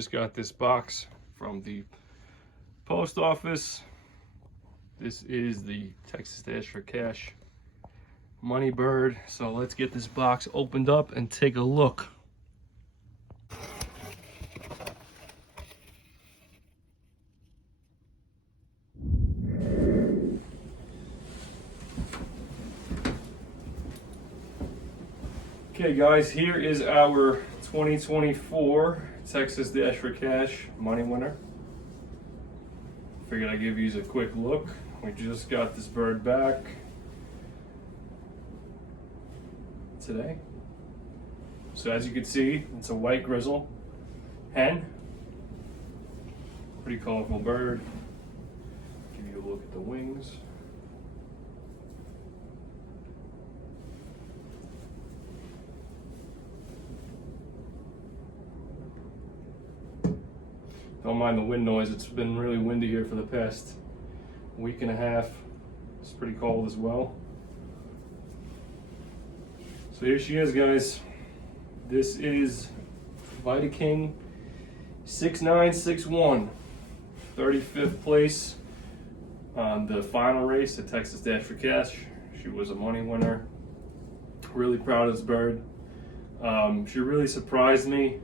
just got this box from the post office. This is the Texas Dash for Cash money bird. So let's get this box opened up and take a look. Okay guys, here is our 2024 Texas Dash for Cash money winner. Figured I'd give you a quick look. We just got this bird back today. So as you can see, it's a white grizzle hen. Pretty colorful bird. Give you a look at the wings. Don't mind the wind noise. It's been really windy here for the past week and a half. It's pretty cold as well. So here she is, guys. This is Vita King 6961, 35th place on the final race at Texas Dash for Cash. She was a money winner. Really proud of this bird. She really surprised me.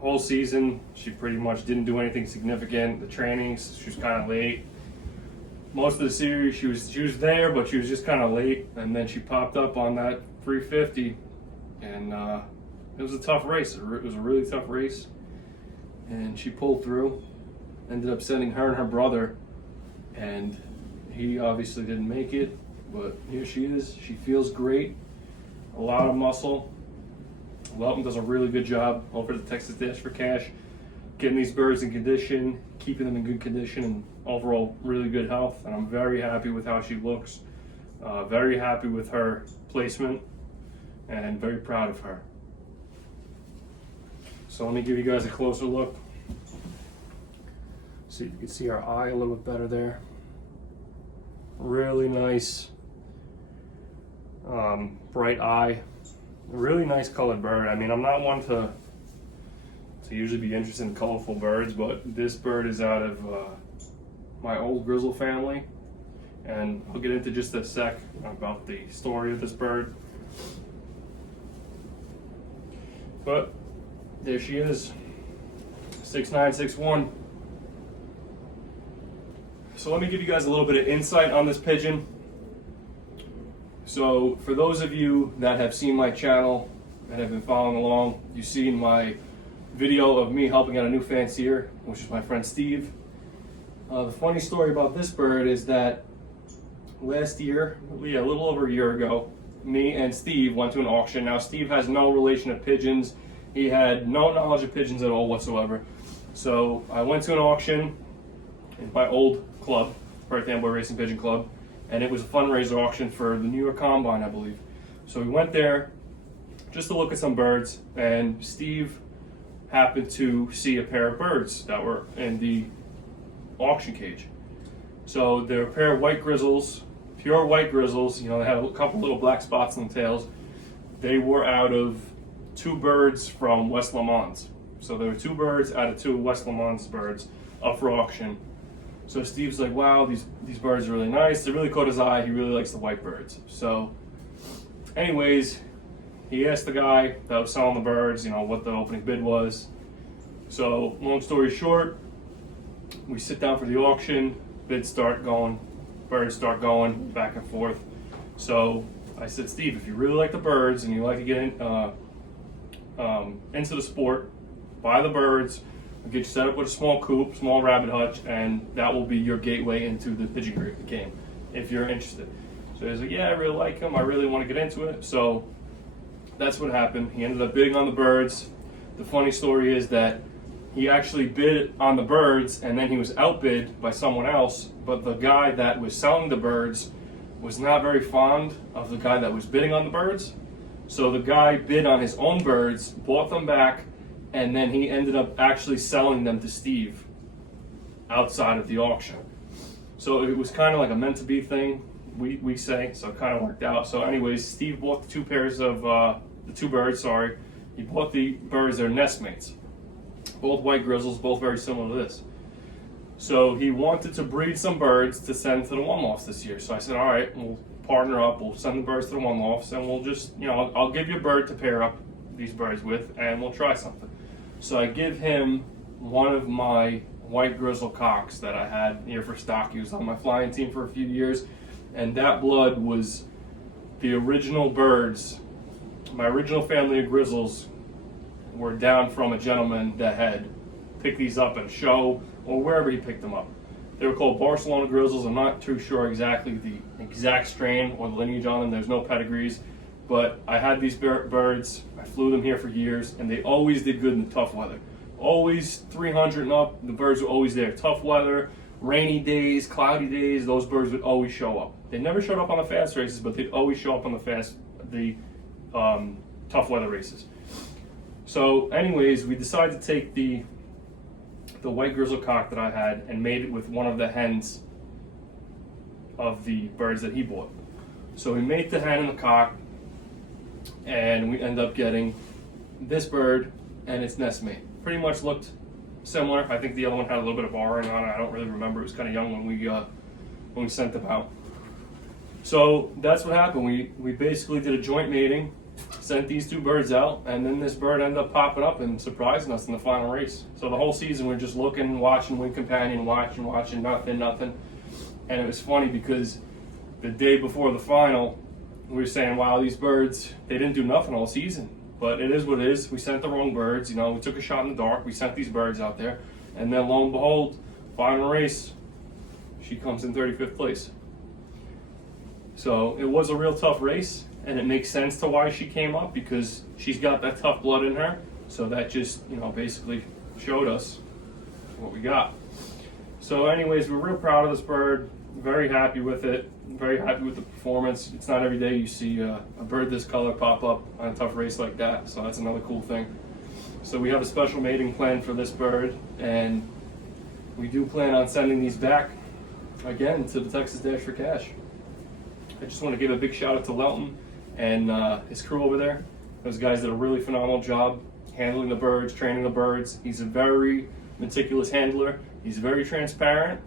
Whole season, she pretty much didn't do anything significant. The trainings, she was kind of late. Most of the series, she was there, but she was just kind of late. And then she popped up on that 350, and it was a tough race. It was a really tough race, and she pulled through. Ended up sending her and her brother, and he obviously didn't make it. But here she is. She feels great. A lot of muscle. Welton does a really good job over at the Texas Dash for Cash, getting these birds in condition, keeping them in good condition, and overall really good health. And I'm very happy with how she looks, very happy with her placement, and very proud of her. So let me give you guys a closer look. So you can see her eye a little bit better there. Really nice, bright eye. Really nice colored bird. I mean, I'm not one to usually be interested in colorful birds, but this bird is out of my old grizzle family, and I'll get into just a sec about the story of this bird. But there she is, 6961. So let me give you guys a little bit of insight on this pigeon. So for those of you that have seen my channel and have been following along, you've seen my video of me helping out a new fancier, which is my friend Steve. The funny story about this bird is that last year, a little over a year ago, me and Steve went to an auction. Now Steve has no relation to pigeons. He had no knowledge of pigeons at all whatsoever. So I went to an auction in my old club, Birthday Boy Racing Pigeon Club. And it was a fundraiser auction for the New York Combine, I believe. So we went there just to look at some birds, and Steve happened to see a pair of birds that were in the auction cage. So they're a pair of white grizzles, pure white grizzles. You know, they had a couple little black spots on the tails. They were out of two birds from West Lamont. So there were two birds out of two West Lamont birds up for auction. So Steve's like, wow, these birds are really nice. They really caught his eye. He really likes the white birds. So anyways, he asked the guy that was selling the birds, you know, what the opening bid was. So long story short, we sit down for the auction, bids start going, birds start going back and forth. So I said, Steve, if you really like the birds and you like to get into the sport, buy the birds. We'll get you set up with a small coop, small rabbit hutch, and that will be your gateway into the pigeon game, if you're interested. So he's like, yeah, I really like him. I really want to get into it. So that's what happened. He ended up bidding on the birds. The funny story is that he actually bid on the birds, and then he was outbid by someone else, but the guy that was selling the birds was not very fond of the guy that was bidding on the birds. So the guy bid on his own birds, bought them back, and then he ended up actually selling them to Steve outside of the auction. So it was kind of like a meant to be thing, we say, so it kind of worked out. So anyways, Steve bought the two birds, He bought the birds, their nest mates. both white grizzles, both very similar to this. So he wanted to breed some birds to send to the one-lofts this year. So I said, all right, we'll partner up, we'll send the birds to the one-lofts, and we'll just, you know, I'll give you a bird to pair up these birds with, and we'll try something. So I give him one of my white grizzle cocks that I had here for stock. He was on my flying team for a few years, and that blood was the original birds. My original family of grizzles were down from a gentleman that had picked these up at a show or wherever he picked them up. They were called Barcelona grizzles. I'm not too sure exactly the exact strain or the lineage on them. There's no pedigrees, but I had these birds. I flew them here for years, and they always did good in the tough weather. Always 300 and up, the birds were always there. Tough weather, rainy days, cloudy days, those birds would always show up. They never showed up on the fast races, but they'd always show up on the tough weather races. So anyways, we decided to take the white grizzle cock that I had and made it with one of the hens of the birds that he bought. So we made the hen and the cock, and we end up getting this bird and its nestmate. Pretty much looked similar. I think the other one had a little bit of R-ring on it. I don't really remember. It was kind of young when we sent them out. So that's what happened. We basically did a joint mating, sent these two birds out, and then this bird ended up popping up and surprising us in the final race. So the whole season we're just looking, watching, win companion, watching, nothing. And it was funny because the day before the final, we were saying, wow, these birds, they didn't do nothing all season. But it is what it is. We sent the wrong birds. You know, we took a shot in the dark. We sent these birds out there. And then lo and behold, final race, she comes in 35th place. So it was a real tough race, and it makes sense to why she came up, because she's got that tough blood in her. So that just, you know, basically showed us what we got. So anyways, we're real proud of this bird. Very happy with it. Very happy with the performance. It's not every day you see a bird this color pop up on a tough race like that. So that's another cool thing. So we have a special mating plan for this bird, and we do plan on sending these back again to the Texas Dash for Cash. I just want to give a big shout out to Lelton and his crew over there. Those guys did a really phenomenal job handling the birds, training the birds. He's a very meticulous handler. He's very transparent.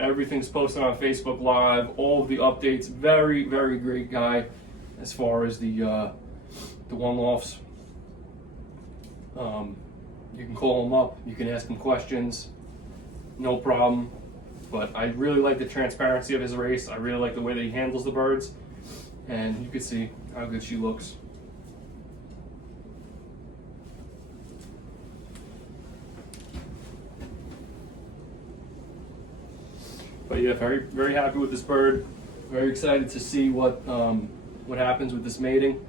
Everything's posted on Facebook Live, all of the updates. Very, very great guy as far as the one-lofts. You can call him up, you can ask him questions, no problem. But I really like the transparency of his race. I really like the way that he handles the birds, and you can see how good she looks. But yeah, very, very happy with this bird. Very excited to see what happens with this mating.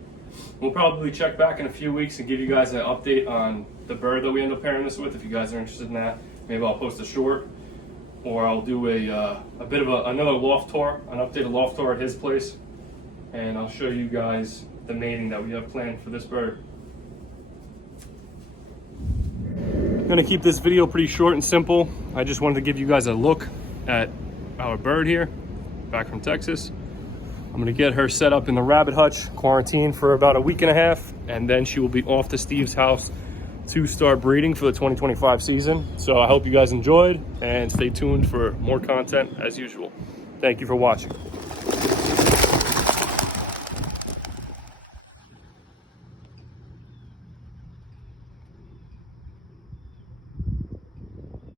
We'll probably check back in a few weeks and give you guys an update on the bird that we end up pairing this with. If you guys are interested in that, maybe I'll post a short, or I'll do a bit of another loft tour, an updated loft tour at his place, and I'll show you guys the mating that we have planned for this bird. I'm gonna keep this video pretty short and simple. I just wanted to give you guys a look at our bird here, back from Texas. I'm gonna get her set up in the rabbit hutch, quarantined for about a week and a half, and then she will be off to Steve's house to start breeding for the 2025 season. So I hope you guys enjoyed, and stay tuned for more content as usual. Thank you for watching.